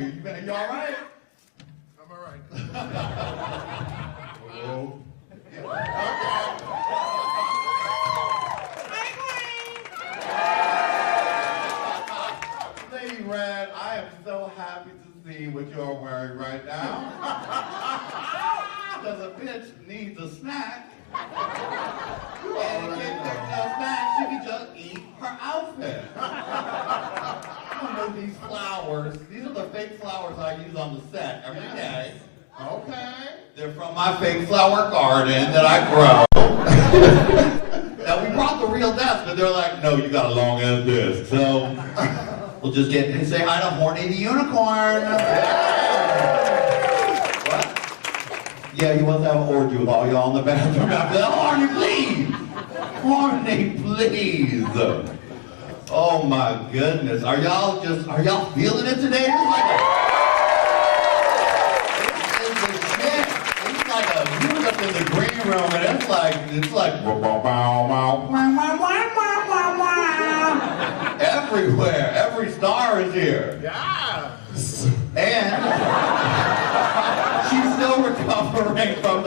baby. You all right? I'm all right. Oh. Okay. Lady Red, I am so happy to see what you're wearing right now. Because a bitch needs a snack. And if she gets no snack, she can just eat her outfit. I don't know these flowers. These are the fake flowers I use on the set every day. Okay. They're from my fake flower garden that I grow. Now we brought the real desk, but they're like, no, you got a long ass disc. So we'll just say hi to Horny the Unicorn. What? Yeah, he wants to have an orgy with all y'all in the bathroom after that. Horny, please! Horny, please! Oh my goodness. Are y'all feeling it today? It's like a you was up in the green room and it's like everywhere. Every star is here. Yeah. And she's still recovering from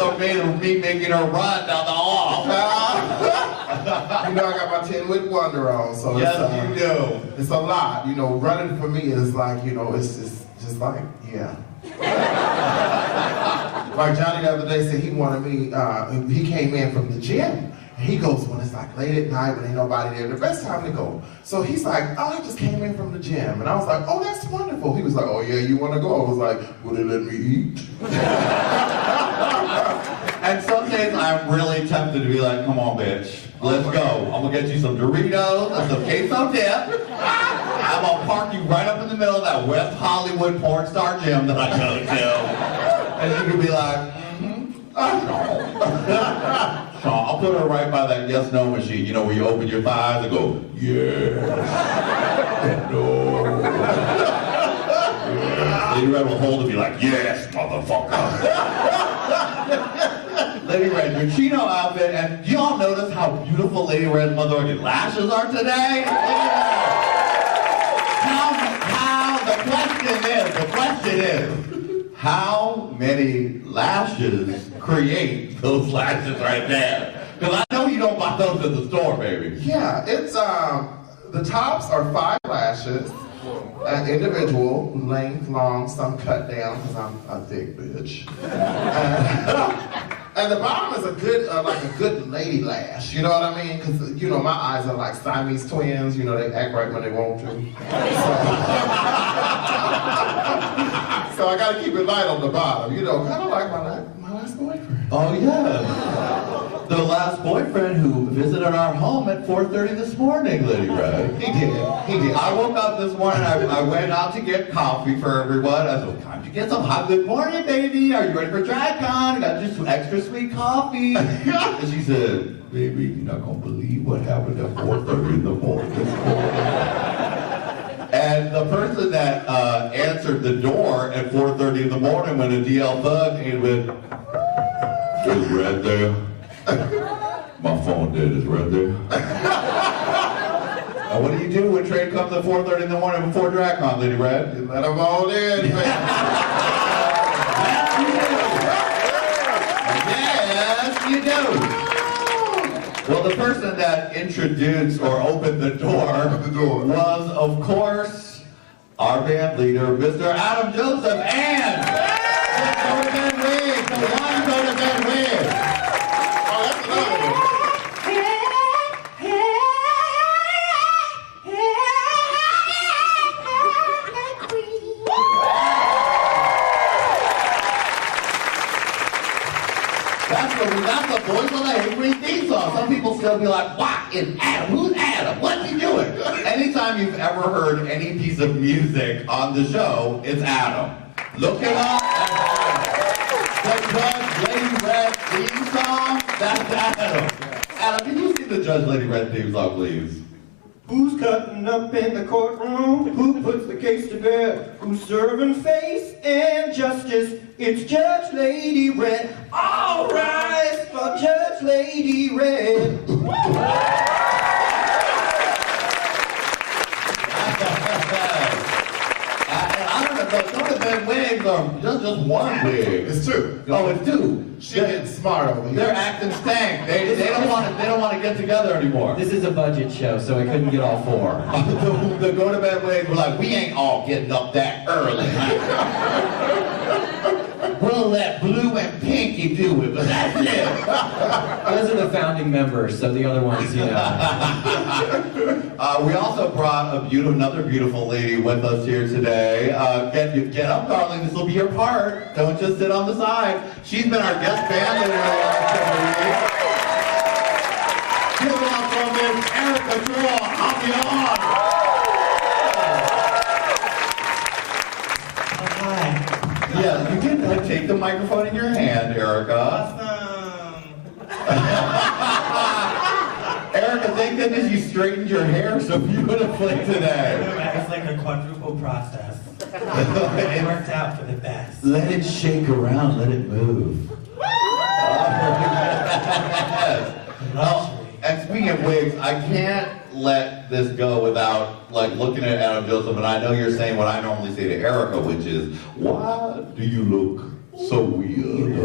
me making her run down the hall. You know I got my 10-Wit Wonder on, so yes, you do. It's a lot. You know, running for me is like, you know, it's just like, yeah. Like Johnny the other day said he wanted me, he came in from the gym. He goes, when it's like late at night when ain't nobody there, the best time to go. So he's like, oh, I just came in from the gym. And I was like, oh, that's wonderful. He was like, oh yeah, you want to go? I was like, will they let me eat? And some days I'm really tempted to be like, come on, bitch, let's go. I'm gonna get you some Doritos and some queso dip. I'm gonna park you right up in the middle of that West Hollywood porn star gym that I go to. And you can be like, Sean, I'll put her right by that yes-no machine, you know, where you open your thighs and go, yes, no. Yes. Lady Red will hold and be like, yes, motherfucker. Lady Red, your chino outfit, and do y'all notice how beautiful Lady Red's motherfucking lashes are today? The question is, how many lashes create those lashes right there? Because I know you don't buy those in the store, baby. Yeah, it's, the tops are 5 lashes, individual, length, long, some cut down, because I'm a thick bitch. And the bottom is a good, like a good lady lash, you know what I mean? Because, you know, my eyes are like Siamese twins, you know, they act right when they want to. So I gotta keep it light on the bottom, you know, kind of like my last boyfriend. Oh yeah. The last boyfriend who visited our home at 4:30 this morning, Lady Red. He did. I woke up this morning, I went out to get coffee for everyone. I said, time to get some hot good morning, baby. Are you ready for DragCon? I got you some extra sweet coffee. And she said, baby, you're not gonna believe what happened at 4:30 in the morning this morning. And the person that answered the door at 4:30 in the morning when a DL thug came with, is Red there? My phone dead, is Red there? And what do you do when train comes at 4:30 in the morning before DragCon, Lady Red? You let them all in, man. Yes, you do. Well, the person that introduced or opened the door was, of course, our band leader, Mr. Adam Joseph, and the one Jonah McGovern. Oh, that's another one. That's the voice of the Hey Qween theme song. Some people still be like, what is Adam? Who's Adam? What's he doing? Anytime you've ever heard any piece of music on the show, it's Adam. Look it up. The Judge Lady Red theme song, that's Adam. Adam, can you see the Judge Lady Red theme song, please? Who's cutting up in the courtroom? Who puts the case to bed? Who's serving face and justice? It's Judge Lady Red. All rise for Judge Lady Red. I don't know, some of wigs are just one wig. It's two. Oh, it's two. She getting smart over here. They're acting stank. They don't want to get together anymore. This is a budget show, so we couldn't get all four. The go-to-bed wigs were like, we ain't all getting up that early. We'll let Blue and Pinky do it, but that's it. Those are the founding members, so the other ones, you know. We also brought another beautiful lady with us here today. Get up, darling. This will be your part. Don't just sit on the side. She's been our guest band leader the last several weeks. Give it up for Miss Erica Draw. I'll be on. Hi. Yeah, you can take the microphone in your hand, Erica. Erica, thank goodness you straightened your hair so you would have played today. It's like a quadruple process. It worked out for the best. Let it shake around, let it move. Oh, and speaking of wigs, I can't let this go without looking at Adam Joseph, and I know you're saying what I normally say to Erica, which is, why do you look so weird?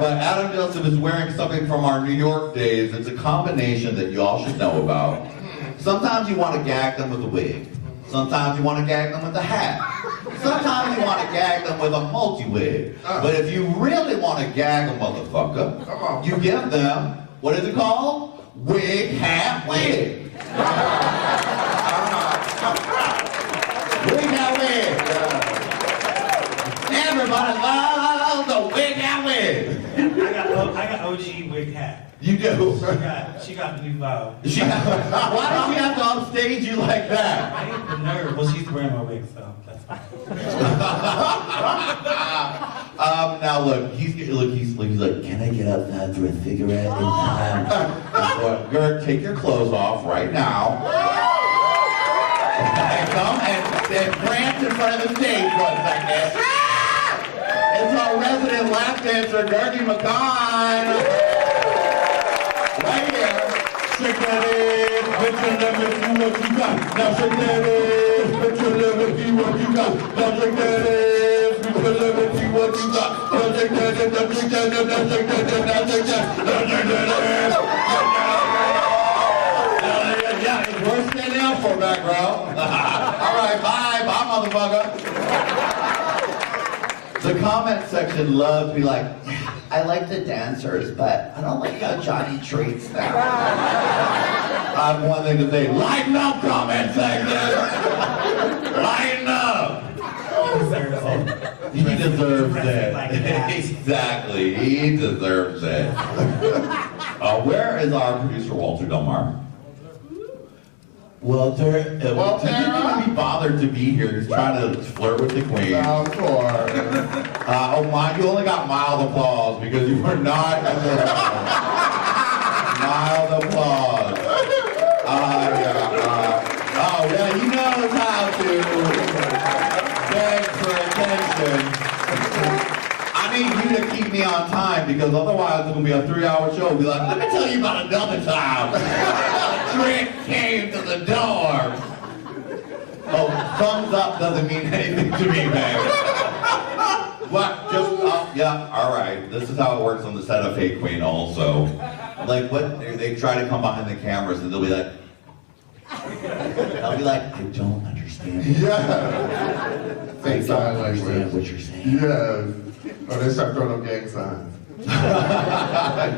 But Adam Joseph is wearing something from our New York days. It's a combination that you all should know about. Sometimes you want to gag them with a wig. Sometimes you want to gag them with a hat. Sometimes you want to gag them with a multi-wig. But if you really want to gag a motherfucker, you give them, what is it called? Wig, hat, wig. Wig, hat, wig. Everybody loves the wig, hat, wig. I got OG wig hat. You do? She got the new vow. Why did she have to upstage you like that? I hate the nerve. Well, she's wearing my wig, so that's fine. Now look, he's like, can I get outside for a cigarette in time? Girl, take your clothes off right now. And come and prance in front of the stage for a second. It's our resident lap dancer, Jonny McGovern. Right here. Shake that ass, put your lemon, see what you got. Now shake that ass, put your lemon, see what you got. Now shake that ass, put your lemon, see what you got. Now shake that ass, now shake that ass, now shake that ass, now shake that ass, now shake that ass. Yeah, it's worth standing up for, back row. All right, bye, motherfucker. The comment section loves to be like, I like the dancers, but I don't like how Johnny treats them. I have one thing to say, lighten up, comment section! Lighten up! He deserves it. Exactly, he deserves it. Where is our producer, Walter Delmar? Walter, he didn't even be bothered to be here. He's trying to flirt with the queen. Of course. You only got mild applause because you were not at the mild applause. Yeah, he knows how to beg for attention. I need you to keep me on time because otherwise it's going to be a 3-hour show. Be like, let me tell you about another time. Trick came to the door. Oh, thumbs up doesn't mean anything to me, man. What? Just up? Yeah, all right. This is how it works on the set of Hey Qween also. Like, what? They try to come behind the cameras and they'll be like, I don't understand. Yeah. I don't understand what you're saying. Yes. Or they start throwing up gang signs.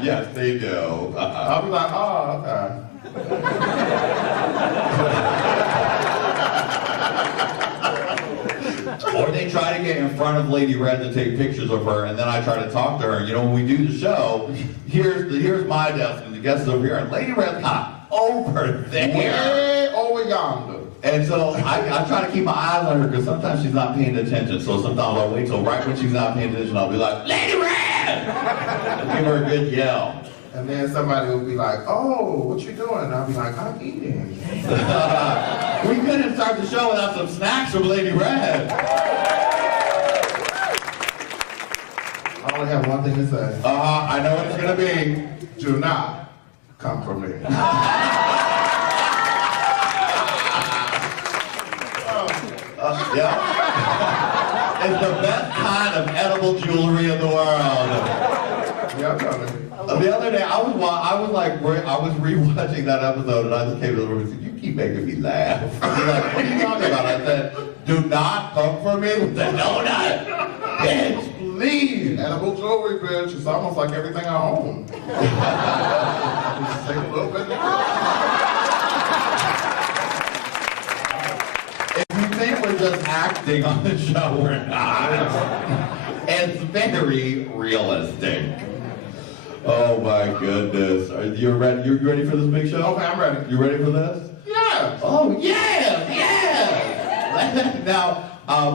Yes, they do. I'll be like, oh, okay. Or they try to get in front of Lady Red to take pictures of her, and then I try to talk to her. You know, when we do the show, here's my desk, and the guest is over here, and Lady Red's kind of over there. Way over yonder. And so I try to keep my eyes on her, because sometimes she's not paying attention. So sometimes I'll wait till right when she's not paying attention, I'll be like, Lady Red! And give her a good yell. And then somebody will be like, oh, what you doing? And I'll be like, I'm eating. We couldn't start the show without some snacks from Lady Red. I only have one thing to say. I know what it's gonna be. Do not come for me. Yeah. is the best kind of edible jewelry in the world. Yeah, I know that. The other day, I was rewatching that episode, and I just came to the room and said, "You keep making me laugh." He's like, "What are you talking about?" I said, "Do not come for me with the donut, bitch, please." Edible jewelry, bitch. It's almost like everything I own. Just take a little bit. If you think we're just acting on the show, we're not. It's very realistic. Oh my goodness. Are you ready? You ready for this big show? Okay, I'm ready. You ready for this? Yeah. Oh, yeah, yeah. Now,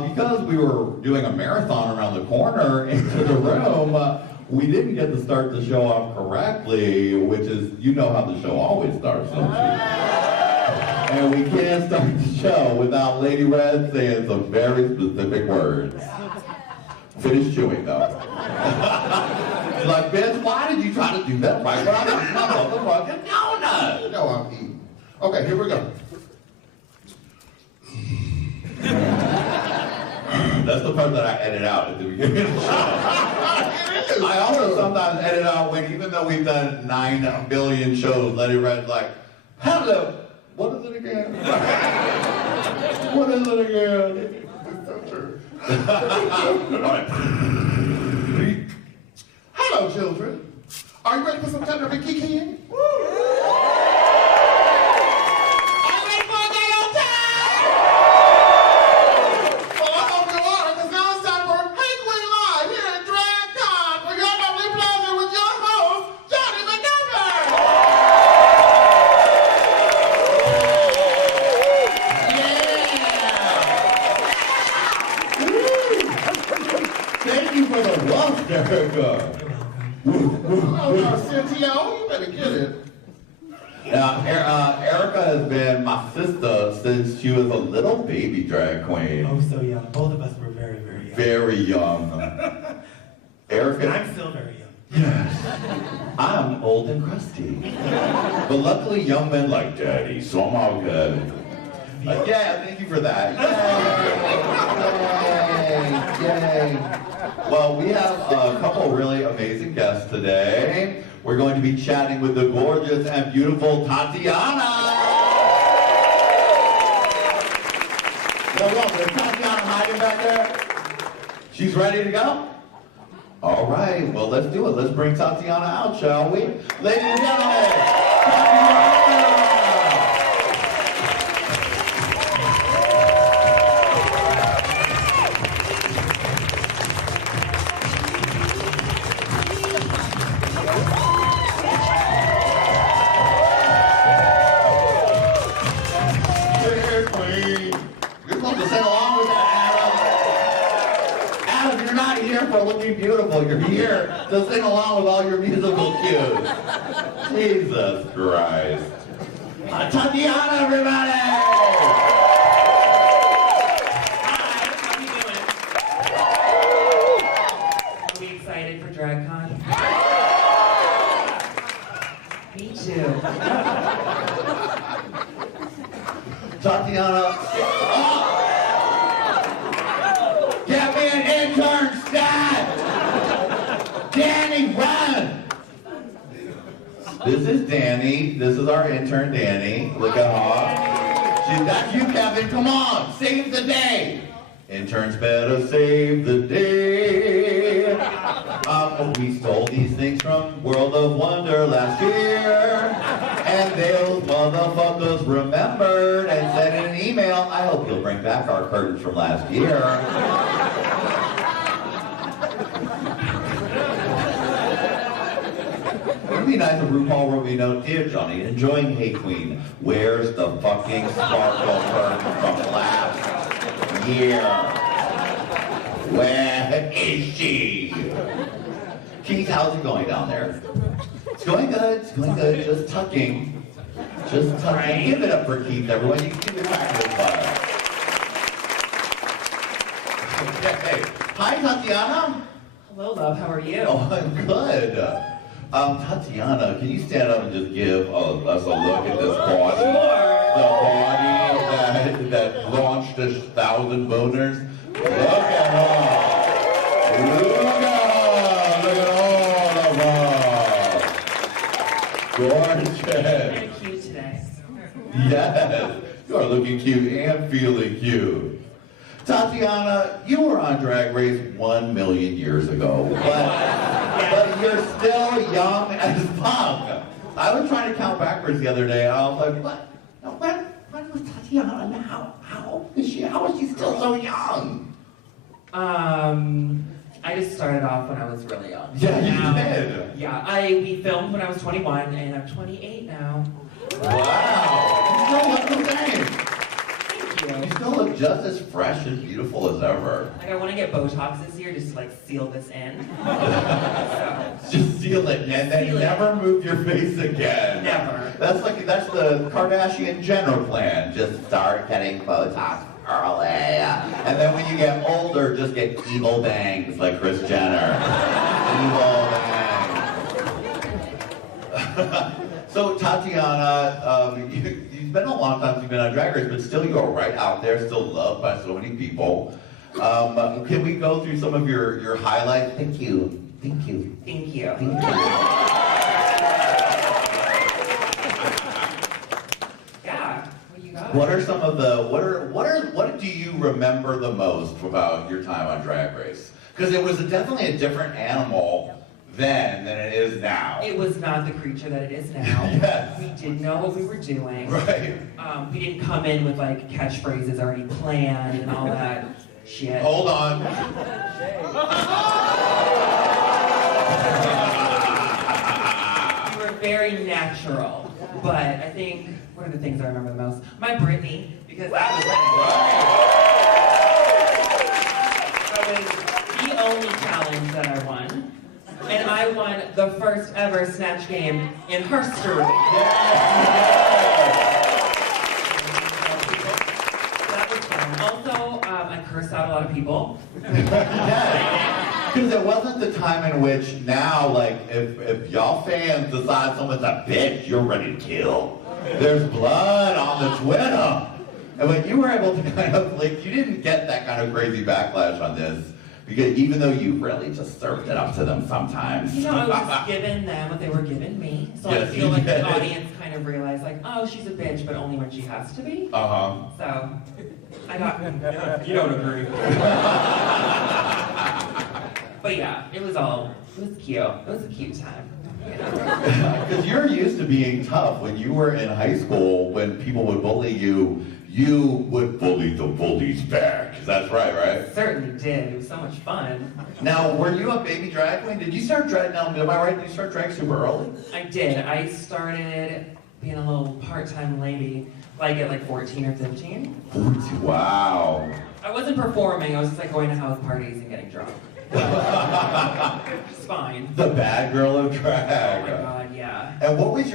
because we were doing a marathon around the corner into the room, we didn't get to start the show off correctly, which is, you know how the show always starts, don't you? And we can't start the show without Lady Red saying some very specific words. Finish chewing, though. She's like, bitch, why did you try to do that right when I'm eating my motherfucking donut? You know I'm eating. Okay, here we go. That's the part that I edit out at the beginning of the show. I also sometimes edit out when, even though we've done 9 billion shows, Lady Red's like, hello. What is it again? What is it again? It's so true. All right. Hello, children. Are you ready for some tender Vicky King? Well, I hope you are, because now it's time for Hey Qween Live here at DragCon for your lovely pleasure with your host, Jonny McGovern. Thank you for the love, Erica. Oh, Cynthia, you better get it. Now, Erica has been my sister since she was a little baby drag queen. Oh, so young. Both of us were very, very young. Very young. Erica. I'm still very young. Yes. I'm old and crusty. But luckily, young men like daddy, so I'm all good. Yeah, thank you for that. Yay! Yay! Yay! Well, we have a couple really amazing guests today. We're going to be chatting with the gorgeous and beautiful Tatianna. There's Tatianna hiding back there. She's ready to go? All right, well, let's do it. Let's bring Tatianna out, shall we? Ladies and gentlemen, Tatianna! Looking beautiful. You're here to sing along with all your musical cues. Jesus Christ. Tatianna, everybody! Hi, how you doing? Are we excited for DragCon? Me too. Tatianna. Oh! Get me an intern stat! Danny, run! This is Danny. This is our intern, Danny. Look at her. That's you, Kevin. Come on, save the day. Interns better save the day. We stole these things from World of Wonder last year. And those motherfuckers remembered and sent in an email. I hope you'll bring back our curtains from last year. It would be nice if RuPaul wrote me a note. Dear Jonny, enjoying Hey Qween. Where's the fucking sparkle curtain from last year? Where is she? Keith, how's it going down there? It's going good, it's going good. Just tucking. Just tucking. Right. Give it up for Keith, everyone. You can give it back to his butt. Okay. Hi, Tatianna. Hello, love. How are you? Oh, I'm good. Tatianna, can you stand up and just give us a look at this body? The body that launched 1,000 boners? Look at her. Yes, you are looking cute and feeling cute. Tatianna, you were on Drag Race 1 million years ago, but you're still young as fuck. I was trying to count backwards the other day, and I was like, what? No, when was Tatianna now? How old is she? How is she still so young? I just started off when I was really young. Yeah, you did. Yeah, we filmed when I was 21, and I'm 28 now. Wow, you still look the same. Thank you. You still look just as fresh and beautiful as ever. Like, I want to get Botox this year just to like seal this in. So, Just seal it and then Seal it. never move your face again. Never. That's the Kardashian Jenner plan. Just start getting Botox early. And then when you get older, just get evil bangs like Kris Jenner. Evil bangs. So Tatianna, you've been a long time since you've been on Drag Race, but still you are right out there, still loved by so many people. Can we go through some of your highlights? Thank you. Thank you. thank you. Thank you. Yeah, what you got? What are some of the what do you remember the most about your time on Drag Race? Because it was definitely a different animal then than it is now. It was not the creature that it is now. Yes. We didn't know what we were doing. Right. We didn't come in with like catchphrases already planned and all that shit. Hold on. We were very natural. But I think, what are the things I remember the most? My Britney, because that was the only challenge that I won. And I won the first ever Snatch Game in history. That was fun. Also, I cursed out a lot of people. Yeah. Because it wasn't the time in which now, like, if y'all fans decide someone's a bitch, you're ready to kill. There's blood on the Twitter. And when you were able to kind of, like, you didn't get that kind of crazy backlash on this. Because even though you really just served it up to them sometimes. You know, I was just giving them what they were giving me. So Yes, I feel like you did. the audience kind of realized, like, oh, she's a bitch, but only when she has to be. Uh-huh. So, I got, you don't agree. But yeah, it was cute. It was a cute time. Because you're used to being tough. When you were in high school, when people would bully you, you would bully the bullies back. That's right? Certainly did. It was so much fun. Now, were you a baby drag queen? Did you start drag, now, am I right? Did you start drag super early? I did. I started being a little part-time lady, like at like 14 or 15. Wow. I wasn't performing. I was just like going to house parties and getting drunk. It's fine. The bad girl of drag. Oh my god, yeah. And what was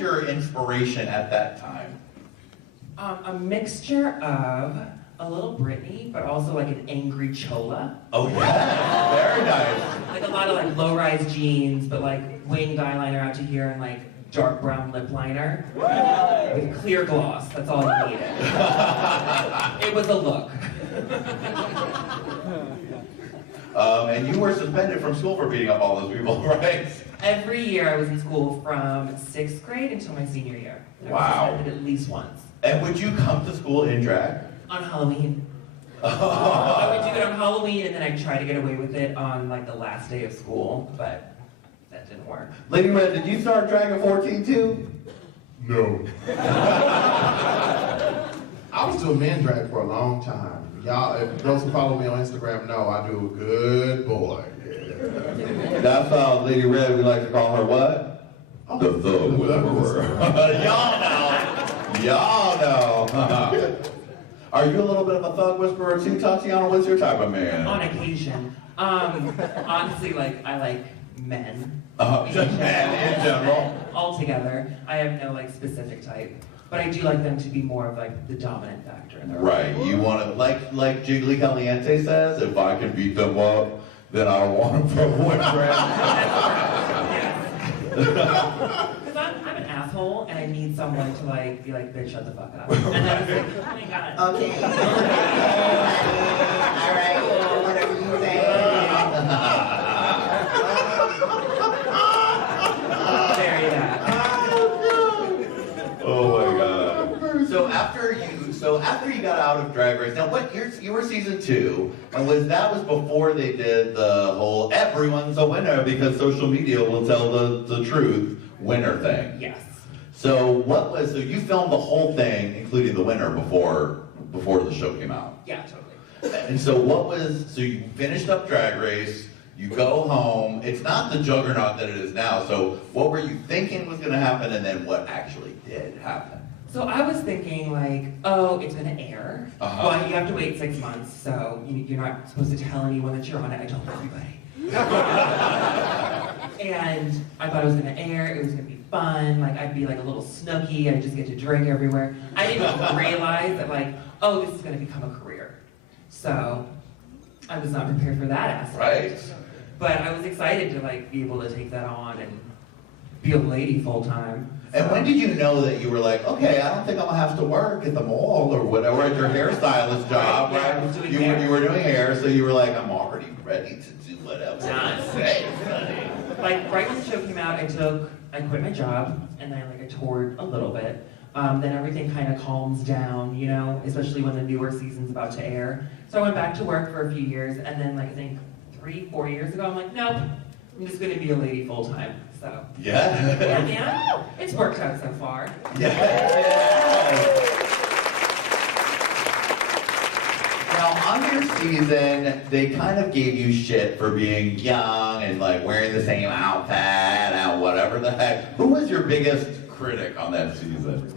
your inspiration at that time? A mixture of a little Britney, but also like an angry chola. Oh yeah, very nice. Like a lot of like low-rise jeans, but like winged eyeliner out to here and like dark brown lip liner with clear gloss. That's all you needed. It was a look. And you were suspended from school for beating up all those people, right? Every year I was in school from 6th grade until my senior year. I was Wow. suspended at least once. And would you come to school in drag? On Halloween. I would do it on Halloween and then I'd try to get away with it on like the last day of school, but that didn't work. Lady Red, did you start drag at 14 too? No. I was doing men drag for a long time. Y'all, if those who follow me on Instagram know I do a good boy. Yeah. That's how Lady Red, we like to call her what? Oh, The Thug Whisperer. Y'all know. Y'all know. Are you a little bit of a thug whisperer too, Tatianna? What's your type of man? On occasion. Honestly, like, I like men. Just men in general. Altogether. I have no like specific type. But I do like them to be more of like the dominant factor in their Right. You want to, like Jiggly Caliente says, if I can beat them up, then I want them for boyfriend. Because I'm an asshole and I need someone to like be like, bitch, shut the fuck up. And then it's like, oh my god. Okay. All right. Whatever you say. Very that. Oh my god. So after you got out of Drag Race, now you were season 2, and that was before they did the whole everyone's a winner because social media will tell the truth winner thing. Yes. So you filmed the whole thing, including the winner, before the show came out? Yeah, totally. And so you finished up Drag Race, you go home, it's not the juggernaut that it is now, so what were you thinking was gonna happen, and then what actually did happen? So I was thinking like, oh, it's gonna air. Well, you have to wait 6 months, so you're not supposed to tell anyone that you're on it. I told everybody. And I thought it was gonna air, it was gonna be fun, like I'd be like a little snooky, I'd just get to drink everywhere. I didn't realize that like, oh, this is gonna become a career. So I was not prepared for that aspect. Right. But I was excited to like be able to take that on and be a lady full time. And when did you know that you were like, okay, I don't think I'm gonna have to work at the mall or whatever, at your hairstylist job, Yeah, right? I was doing You hair. were doing hair, so you were like, I'm already ready to do whatever. Nonsense. Like right when the show came out, I quit my job and then I toured a little bit. Then everything kind of calms down, you know, especially when the newer season's about to air. So I went back to work for a few years, and then like I think 3-4 years ago, I'm like, nope, I'm just gonna be a lady full time. So Yeah. yeah, man, it's worked out so far. Yeah. Now on your season, they kind of gave you shit for being young and like wearing the same outfit and whatever the heck. Who was your biggest critic on that season?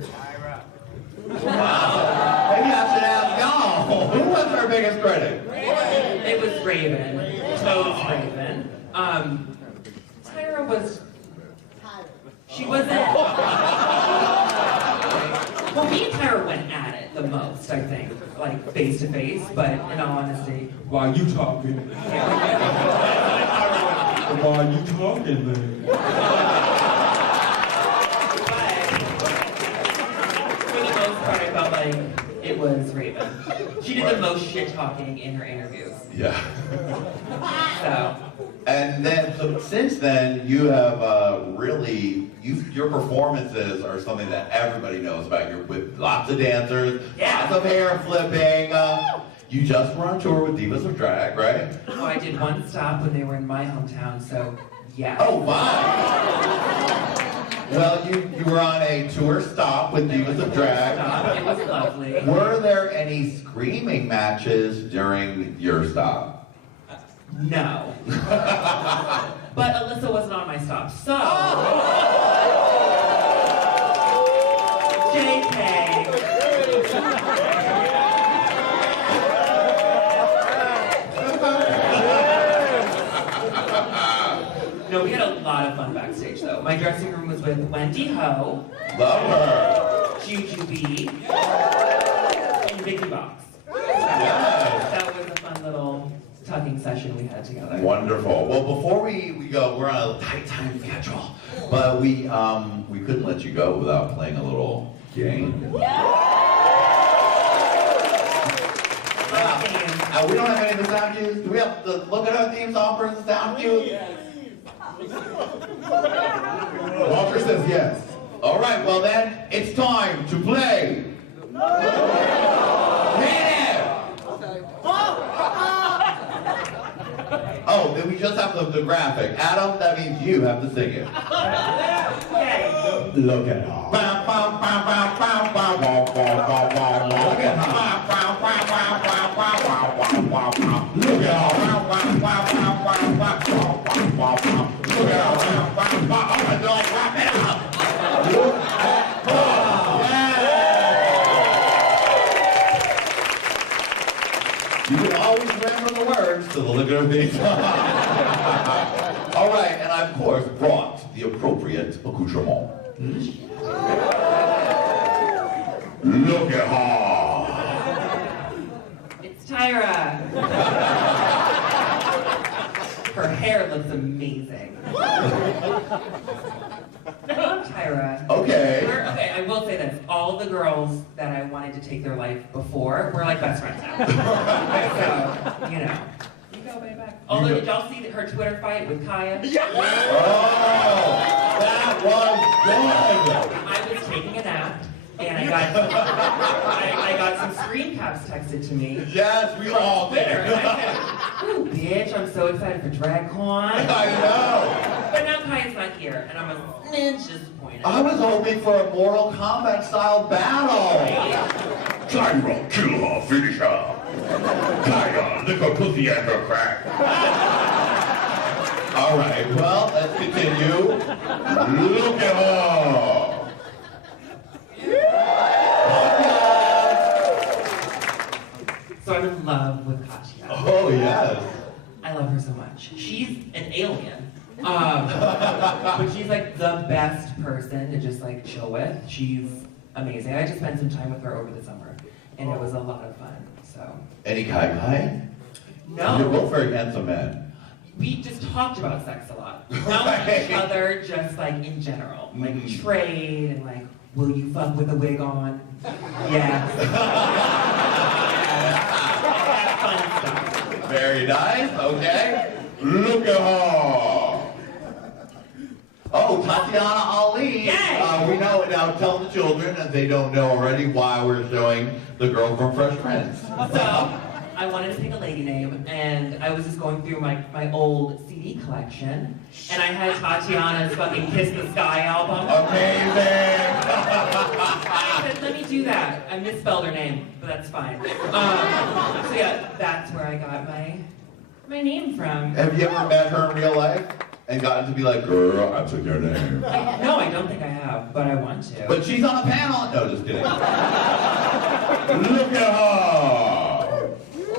Wow. Maybe I should ask y'all. Who was our biggest critic? It was Raven. Toad's Raven. Tyra was... She wasn't... Well, me and Tyra went at it the most, I think. Like, face to face, but in all honesty... Why you talking? Why you talking then? Part, I felt like it was Raven. She did the most shit talking in her interviews. Yeah. So. And then, so since then, you have your performances are something that everybody knows about. You're with lots of dancers, lots of hair flipping. You just were on tour with Divas of Drag, right? Oh, I did one stop when they were in my hometown, so yeah. Oh, wow. Well, you were on a tour stop with Divas of Drag. It was lovely. Were there any screaming matches during your stop? No. But Alyssa wasn't on my stop, so... JK. No, we had a lot of fun backstage, though. My dressing room was with Wendy Ho. Love her. Juju B. And Vicky Box. That was a fun little tucking session we had together. Wonderful. Well, before we go, we're on a tight time schedule, but we couldn't let you go without playing a little game. We don't have any of the sound cues. Do we have to look at our theme song for the sound cue? Walter says yes. All right. Well then, it's time to play. Oh, then we just have the graphic. Adam, that means you have to sing it. Look at her. Look at her. Look at You can always remember the words to the Look at Her theme song. All right, and I, of course, brought the appropriate accoutrement. Look at her. It's Tyra. Her hair looks amazing. Tyra. Okay. Okay, I will say this. All the girls that I wanted to take their life before, we're like best friends now. So, you know. You go way back. Although, did y'all see her Twitter fight with Kaya? Yeah. Oh, that was good. I was taking a nap, And I got some screen caps texted to me. Yes, we all did. And I said, ooh, bitch, I'm so excited for DragCon. I know. But now Cayne's not here, and I'm a smidge disappointed. I was hoping for a Mortal Kombat style battle. Gyro, kill her, finish her. Kaya, lick her pussy and her crack. All right, well, let's continue. Look at her. So I'm in love with Katya. Oh, yes. I love her so much. She's an alien. But she's like the best person to just like chill with. She's amazing. I just spent some time with her over the summer, and it was a lot of fun. So. Any Kai? No. You're both very handsome men. We just talked about sex a lot. Not each other, just like in general. Like trade and like, will you fuck with a wig on? Yes. That fun stuff. Very nice, okay. Look at her. Oh, Tatianna Ali. Yay! We know it now. Tell the children, if they don't know already, why we're showing the girl from Fresh Prince. So, I wanted to pick a lady name, and I was just going through my old CD collection, and I had Tatiana's fucking Kiss the Sky album. Amazing! I said, let me do that. I misspelled her name, but that's fine. So yeah, that's where I got my name from. Have you ever met her in real life and gotten to be like, girl, I took your name? No, I don't think I have, but I want to. But she's on a panel. No, just kidding. Look at her.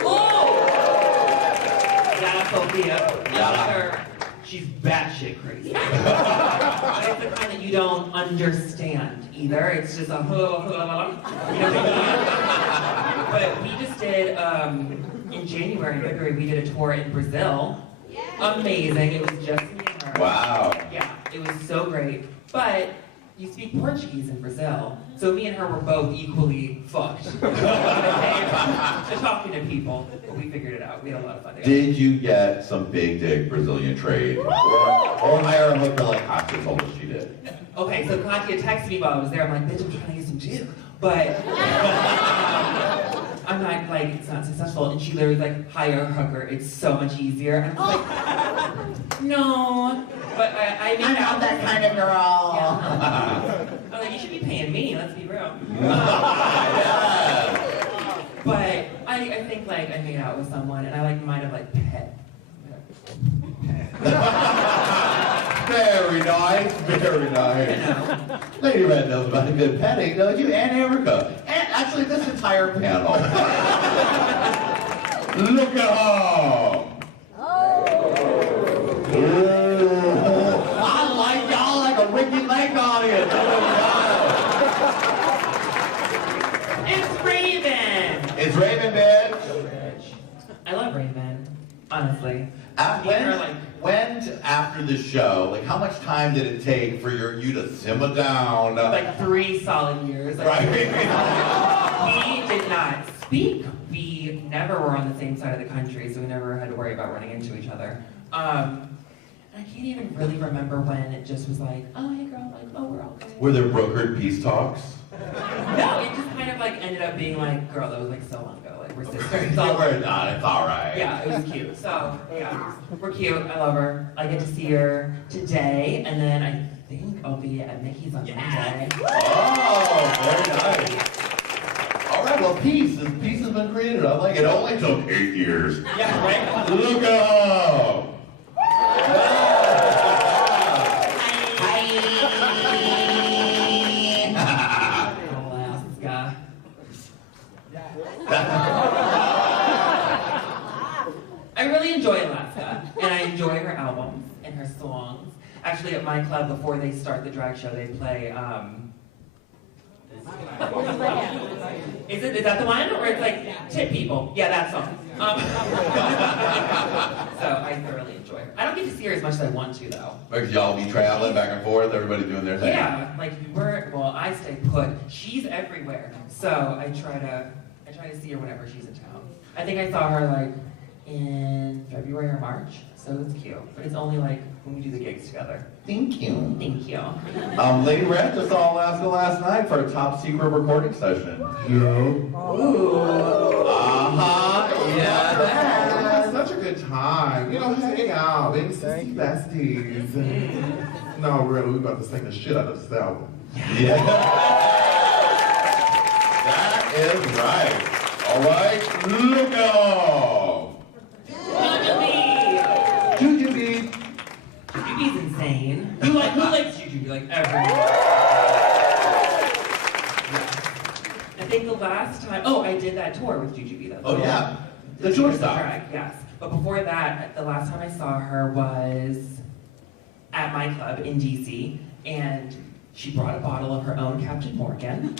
Whoa! Yeah, Sophia. Yeah. Her, she's batshit crazy. But it's the kind that you don't understand either. It's just a you know what I mean? But we just did in January, February, we did a tour in Brazil. Amazing. It was just me and her. Wow. Yeah, it was so great. But you speak Portuguese in Brazil, so me and her were both equally fucked. To talking to people, but we figured it out. We had a lot of fun together. Did you get some big dick Brazilian trade? Or hire a hooker like Katya told us she did? Okay, so Katya texted me while I was there. I'm like, bitch, I'm trying to get some dick. But I'm not like, it's not successful. And she literally was like, hire a hooker. It's so much easier. And I was like, no. But I mean, I'm not that kind of girl. Yeah. I was like, you should be paying me, let's be real. But I think like I made out with someone and I like might have like pet. Very nice, very nice. Lady Red knows about a good petting, don't you? And Erica. And actually this entire panel. Look at her. I like y'all like a Ricky Lake audience. It's Raven! It's Raven, bitch. I love Raven, honestly. When after the show, like how much time did it take for you to simmer down? Like 3 solid years. Right. We did not speak. We never were on the same side of the country, so we never had to worry about running into each other. I can't even really remember when it just was like, oh, hey girl, like, oh, we're all good. Were there brokered peace talks? No, it just kind of like ended up being like, girl, that was like so long ago. Like, we're sisters. We're not, it's all right. Yeah, it was cute. So, yeah, we're cute. I love her. I get to see her today, and then I think I'll be at Mickey's on Monday. Oh, very nice. All right, well, peace has been created. I like it. It only took 8 years. Yeah, right? Look at her. Alaska. I really enjoy Alaska, and I enjoy her albums and her songs. Actually, at my club, before they start the drag show, they play, is that the one? Or it's like Tip People? Yeah, that song. So I thoroughly enjoy her. I don't get to see her as much as I want to, though. Because y'all be traveling back and forth, everybody doing their thing. Yeah, like I stay put. She's everywhere, so I try to see her whenever she's in town. I think I saw her like in February or March, so it's cute. But it's only like when we do the gigs together. Thank you. Thank you. Lady Red just saw Alaska last night for a top secret recording session. Ooh. Yeah. Such a good time. You know, hang out, baby, see besties. No, really, we about to sing the shit out of this album. Yeah. That is right. All right, look out. Jujubee. Jujubee's insane. Who likes Jujubee? Like everyone. I think the last time, I did that tour with Jujubee though. Oh yeah, the tour stop. Drag, yes. But before that, the last time I saw her was at my club in DC, and she brought a bottle of her own Captain Morgan.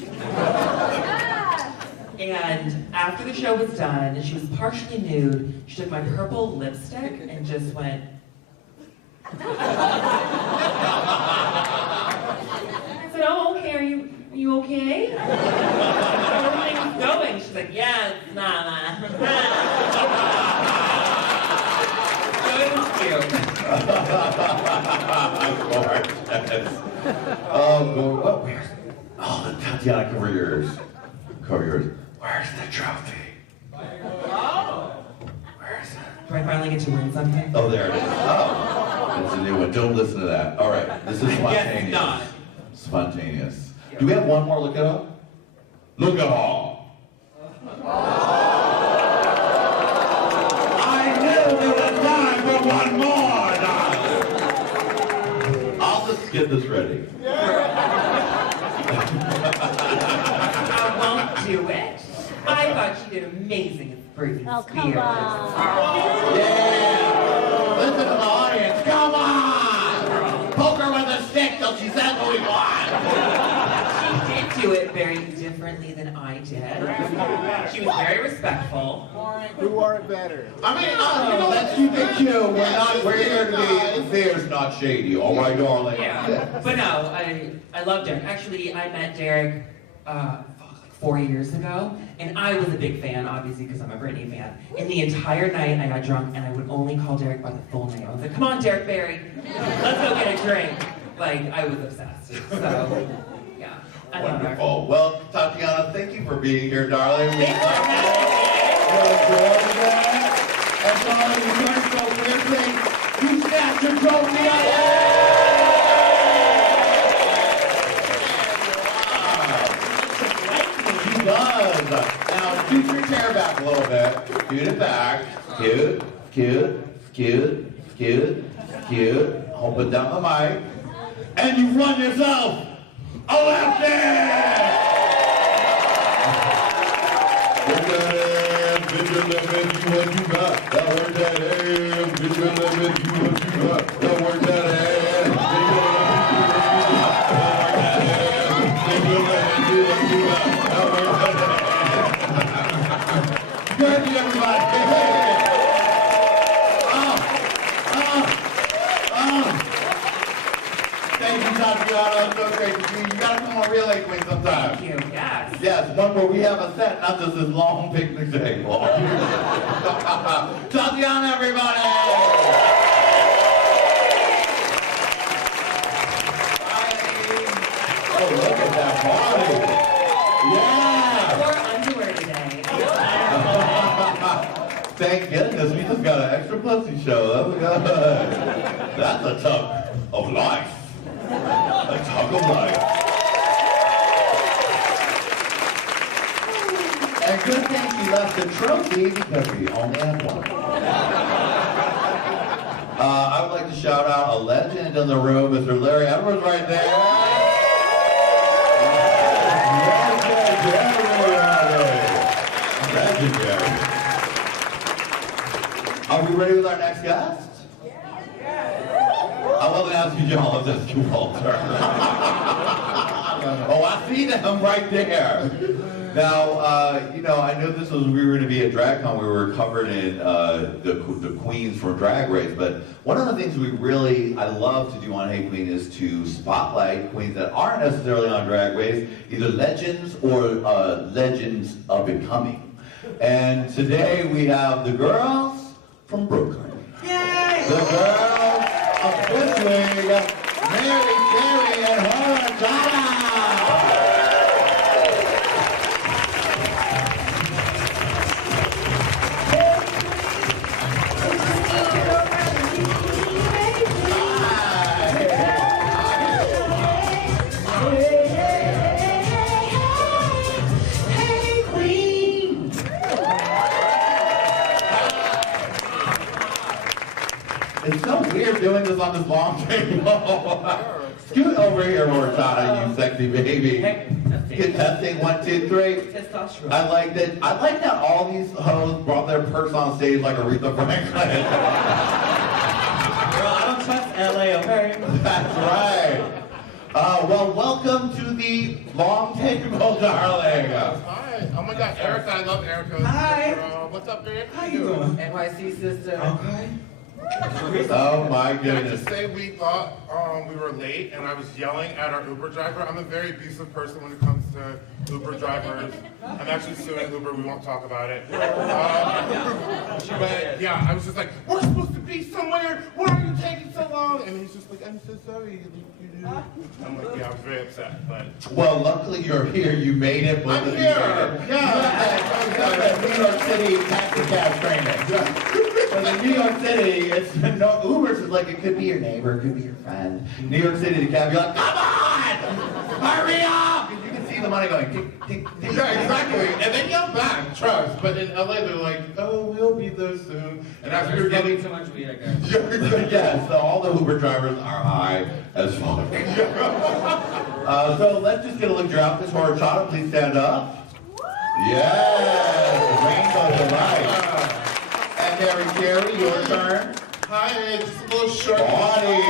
And after the show was done, she was partially nude. She took my purple lipstick and just went. I said, "Oh, okay. Are you okay? Everything's going." She's like, "Yes, mama." So it was cute. The Tatianna, cover yours. Cover yours. Where's the trophy? Where is it? Do I finally get to win something? Oh, there it is. Oh, it's a new one. Don't listen to that. All right, this is spontaneous. Yes, not. Spontaneous. Do we have one more? Look it up. Look it up. I knew there was time for one more, darling. I'll just get this ready. I won't do it. I thought she did amazing at Britney Spears. Oh, come on. Yeah! Listen to the audience, come on! Poke her with a stick till she says what we want! She did do it very differently than I did. She was very respectful. Who wore it better? I mean, let's keep it cute. We're here to be fair, not shady, all right, darling? Yeah. But no, I love Derek. Actually, I met Derek like 4 years ago, and I was a big fan, obviously, because I'm a Britney fan. And the entire night I got drunk, and I would only call Derek by the full name. I was like, "Come on, Derek Barry, let's go get a drink." Like, I was obsessed. So, yeah. I love her. Wonderful. Well, Tatianna, thank you for being here, darling. We Thanks for love you. And darling, you learned so weirdly. You snatched your trophy away! She does. Now, scoot your chair back a little bit. Scoot it back. Scoot, scoot, scoot, scoot, scoot. Hold it down the mic. And you run yourself a left hand! Work that ass, bitch, you what you got. Now work that ass, bitch, you what you got. Now work that ass, bitch, you what you got. Now work that ass. Good, everybody. Thank you, Tatianna. So great to see you. You gotta come on Real Hey Qween sometime. Thank you, yes. Yes, one where we have a set, not just this long picnic table. Tatianna, everybody! Oh, look at that body! Yeah! I wore underwear today. Thank goodness, we just got an extra pussy show. That was good. That's a tug of life. A tug of life. And good thing she left the trophy because we only had one. I would like to shout out a legend in the room, Mr. Larry Edwards right there. Legendary. Are we ready with our next guest? I wasn't asking y'all, I was asking Walter. Oh, I see them right there. Now, I know this was, we were going to be at DragCon, we were covered in the queens from Drag Race, but one of the things I love to do on Hey Qween is to spotlight queens that aren't necessarily on Drag Race, either legends or legends of becoming. And today we have the girls from Brooklyn. Yay! The girls of Bushwig, Mary, Carey, and Horchata. It's so weird doing this on this long table. Scoot over here, Horchata, you sexy baby. Get testing, 1, 2, 3. Testosterone. I like that all these hoes brought their purse on stage like Aretha Franklin. Girl, I don't trust LA, okay? That's right. Well, welcome to the long table, darling. Hi. Oh my God, Erica. I love Erica. Hi. What's up, Eric? How you doing? NYC sister. Okay. Oh my Can I goodness. just say we thought we were late and I was yelling at our Uber driver. I'm a very abusive person when it comes to Uber drivers. I'm actually suing Uber. We won't talk about it. But yeah, I was just like, we're supposed to be somewhere. Why are you taking so long? And he's just like, I'm so sorry. I'm like, yeah, I was very upset. But Well, luckily you're here. You made it. Both I'm of you here. made it. You got that New York City taxi cab training. But in New York City, it's no Uber's is like it could be your neighbor, it could be your friend. New York City, the cab, you're like, come on, hurry up! You can see the money going tick, tick, tick. yeah, exactly. And they yell back, trust. But in LA, they're like, oh, we'll be there soon. And as we were getting too much weed, I guess. Yes, so all the Uber drivers are high as fuck. So let's just get a look at your outfits. Horchata, please stand up. Yes, rainbow delight. And Mary Carey, your turn. hi, just a little short. Body.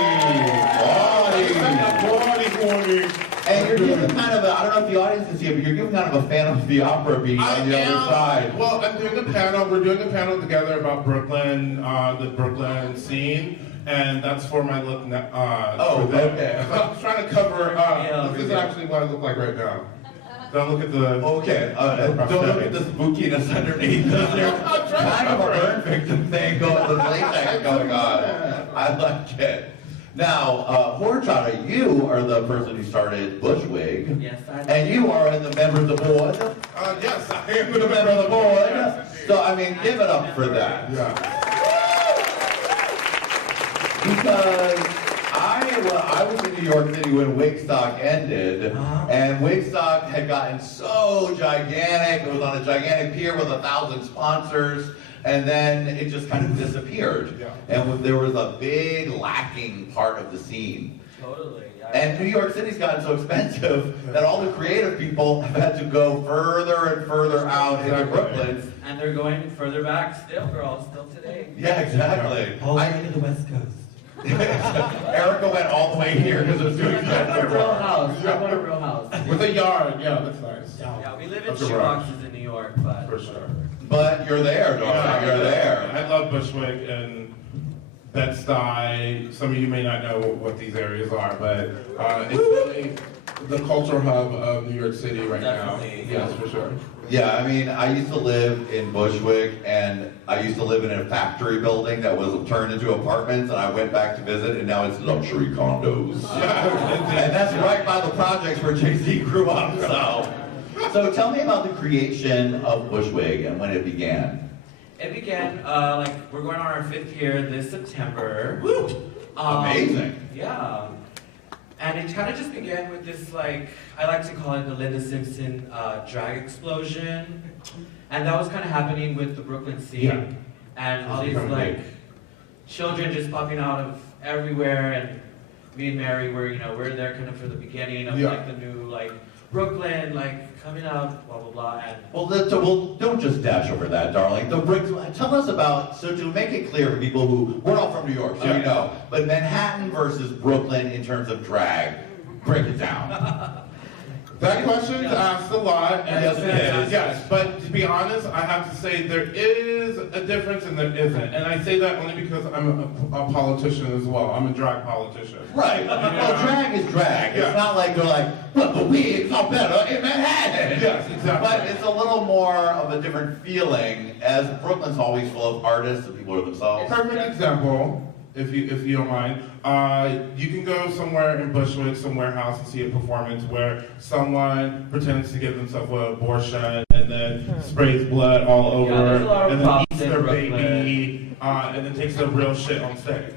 And you're giving kind of a, I don't know if the audience can see it, but you're giving kind of a Phantom of the Opera beat on the other side. Well, I'm doing a panel. We're doing a panel together about Brooklyn, the Brooklyn scene. And that's for my look now. Okay. I'm trying to cover, this is actually what I look like right now. Don't look at the... Okay, don't look at the spookiness underneath. There's kind of a burn victim thing going, the latex going on. I like it. Now, Horchata, you are the person who started Bushwig. Yes, I do. And you are in the member of the board. Yes, I am You're the member of the board. Yes, So, I mean, give it up for that. yeah. Because I was in New York City when Wigstock ended, and Wigstock had gotten so gigantic. It was on a gigantic pier with 1,000 sponsors, and then it just kind of disappeared. Yeah. And there was a big lacking part of the scene. Totally. And New York City's gotten so expensive that all the creative people have had to go further and further out into Brooklyn. And they're going further back still, girl, still today. Yeah, exactly. All the way to the West Coast. Erica went all the way here because it was doing I want a real house. I want a real house. With a yard, yeah, that's nice. Yeah, we live in Of the shoeboxes in New York, but... For sure. But you're there, darling. You're there. I love Bushwick and Bed-Stuy. Some of you may not know what these areas are, but it's really the culture hub of New York City right Definitely, now. yeah. Yes, for sure. Yeah, I mean, I used to live in Bushwick, and I used to live in a factory building that was turned into apartments, and I went back to visit, and now it's luxury condos. And that's right by the projects where Jay-Z grew up, So tell me about the creation of Bushwig and when it began. It began, we're going on our 5th year this September. Amazing. Yeah. And it kind of just began with this, I like to call it the Linda Simpson drag explosion. And that was kind of happening with the Brooklyn scene. Yeah. And all these, children just popping out of everywhere. And me and Mary were, we're there kind of for the beginning of, the new, Brooklyn, coming out, blah, blah, blah. And Well, don't just dash over that, darling. Tell us about, so to make it clear for people who, we're all from New York, so you know, but Manhattan versus Brooklyn in terms of drag, break it down. That question's asked a lot. And Yes, it is. Yes, but to be honest, I have to say there is a difference and there isn't. And I say that only because I'm a politician as well. I'm a drag politician. Right. Well, drag is drag. It's not like they're like, but the wigs are better in Manhattan. Yes, exactly. But it's a little more of a different feeling, as Brooklyn's always full of artists and people are themselves. Perfect example. if you don't mind. You can go somewhere in Bushwick, some warehouse, and see a performance where someone pretends to give themselves an abortion and then sprays blood all over, and then eats their baby, and then takes a real shit on stage.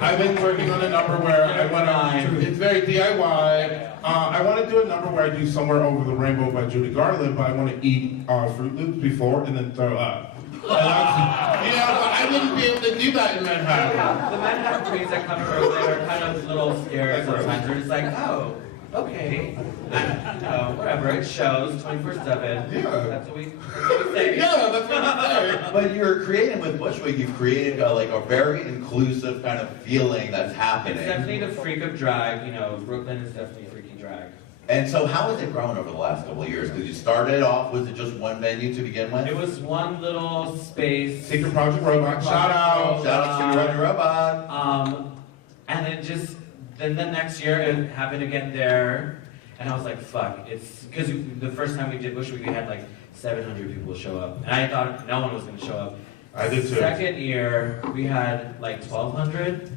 I've been working on a number where I want to, it's very DIY. I want to do a number where I do Somewhere Over the Rainbow by Judy Garland, but I want to eat Fruit Loops before and then throw up. And I wouldn't be able to do that in Manhattan. Yeah, the Manhattan queens that come through, they're kind of a little scared sometimes. They're just like, oh, okay. And, whatever, it shows 24/7. Yeah. That's what we say. Yeah, that's what I say. But you're creating with Bushwick, you've created a very inclusive kind of feeling that's happening. It's definitely the freak of drag. Brooklyn is definitely freaky drag. And so how has it grown over the last couple of years? Because you started off, was it just one venue to begin with? It was one little space. Secret Project Robot, shout out. Shout out to Secret Project Robot. And it just, then the next year it happened again there. And I was like, fuck, it's, because the first time we did Bushwick, we had like 700 people show up. And I thought no one was going to show up. I did too. Second year, we had like 1,200.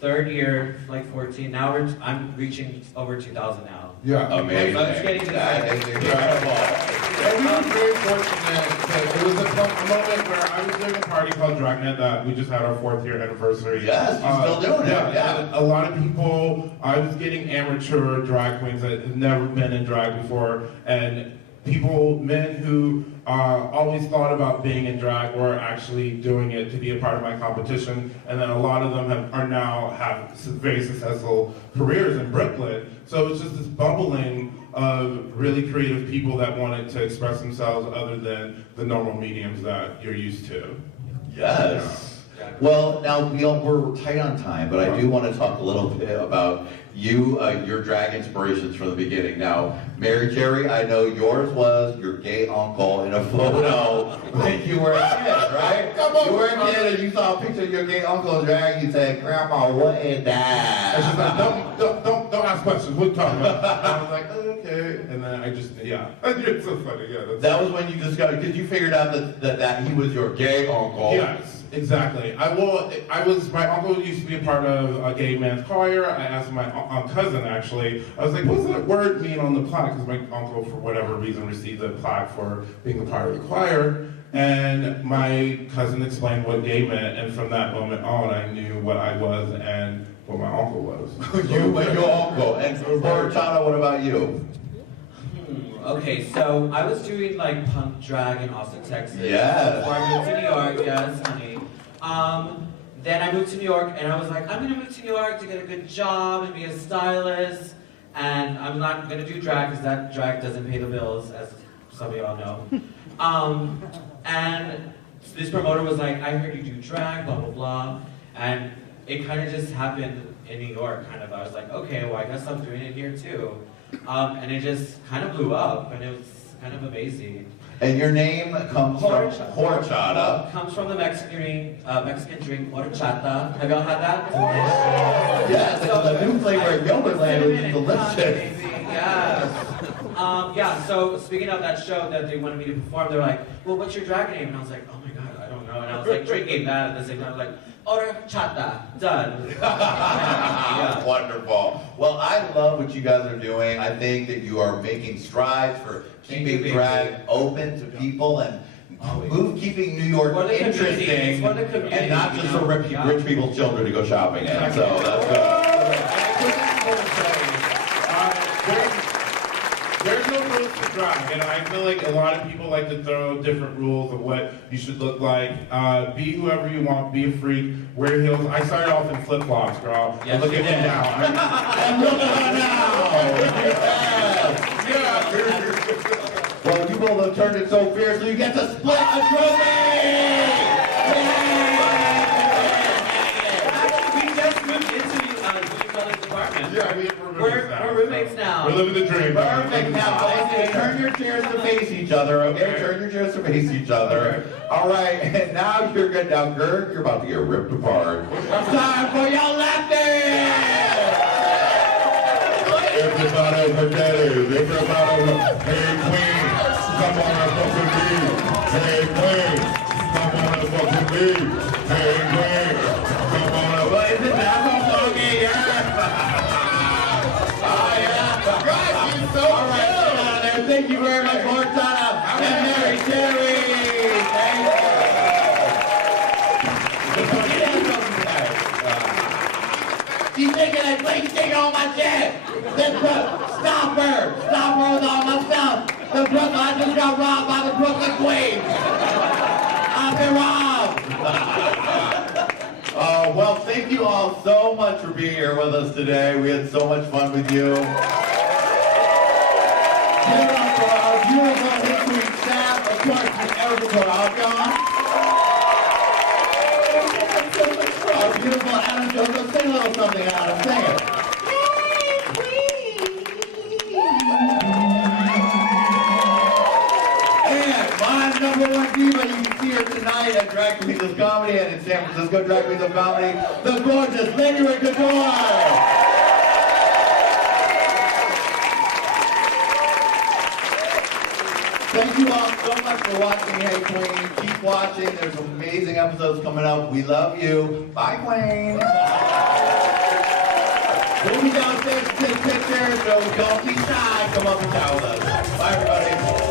Third year, like 14. Now I'm reaching over 2,000 now. Yeah, amazing. I'm just getting to that is incredible. And we were very fortunate that it was a moment where I was doing a party called Dragnet that we just had our 4th year anniversary. Yes, you're still doing it. Yeah. A lot of people, I was getting amateur drag queens that had never been in drag before, and men who always thought about being in drag were actually doing it to be a part of my competition, and then a lot of them are have very successful careers in Brooklyn. So it's just this bubbling of really creative people that wanted to express themselves other than the normal mediums that you're used to. Yes. Well, now we're tight on time, but I do want to talk a little bit about your drag inspirations from the beginning. Now, Mary Cherry, I know yours was your gay uncle in a photo when you were a kid, right? Come on, you were a kid and you saw a picture of your gay uncle in drag. You said, "Grandma, what is that?" And she's like, don't ask questions. What are you talking about? I was like, okay. And then I just, it's so funny. Yeah. That was when you discovered, because you figured out that he was your gay uncle. Yes. Exactly. My uncle used to be a part of a gay man's choir. I asked my cousin, actually, I was like, what does that word mean on the plaque? Because my uncle, for whatever reason, received a plaque for being a part of the choir. And my cousin explained what gay meant, and from that moment on, I knew what I was and what my uncle was. You and your uncle. And Tatianna, what about you? Okay, so I was doing like punk drag in Austin, Texas. Yes. Before I moved to New York, yes, honey. Then I moved to New York, and I was like, I'm gonna move to New York to get a good job and be a stylist, and I'm not gonna do drag because that drag doesn't pay the bills, as some of y'all know. And this promoter was like, I heard you do drag, blah blah blah, and it kind of just happened in New York. Kind of, I was like, okay, well I guess I'm doing it here too. And it just kind of blew up, and it was kind of amazing. And your name comes from horchata. Comes from the Mexican drink horchata. Have y'all had that? Yes, so the new flavor at Yogurtland is delicious. Yeah, so speaking of that show that they wanted me to perform, they're like, well, what's your drag name? And I was like, oh my god, I don't know. And I was like drinking that at the same time. I was like, horchata, done. Yeah. Wonderful. Well, I love what you guys are doing. I think that you are making strides for keeping drag open to people and keeping New York interesting and not just for rich people's children to go shopping in. So that's good. There's no rules to drag, and I feel like a lot of people like to throw different rules of what you should look like. Be whoever you want, be a freak, wear heels. I started off in flip-flops, girl. Yes, look at me now. And look at her now! Well, you both have turned it so fiercely, you get to split a trophy! Actually, we just moved into the department. Yeah, We're roommates now. We're living the dream. Perfect. Now, okay, turn your chairs to face each other, okay? Turn your chairs to face each other. All right, and now you're good. Now, Gert, you're about to get ripped apart. It's time for your laughter! Everybody for daddy, everybody for Hey Qween, come on and fuck with me. Hey Qween, come on and fuck with me. Hey Qween, come on Thank you very much, Martana and Mary Terry. Thank you. She's taking that plate, she's taking all my shit. Stop her with all my stuff. I just got robbed by the Brooklyn Queen. I've been robbed. Well, thank you all so much for being here with us today. We had so much fun with you. Give it up for our beautiful Hey Qween staff, of course, Miss Erica Coralcon. Our beautiful Adam Joseph. Sing a little something, Adam. Sing it. Number one diva, you can see her tonight at Drag Queens of Comedy and in San Francisco Drag Queens of Comedy, the gorgeous Lady Red Couture. Thank you all so much for watching Hey Qween. Keep watching. There's amazing episodes coming up. We love you. Bye, Queen. We'll be downstairs to take pictures, so don't be shy. Come up and chat with us. Bye, everybody.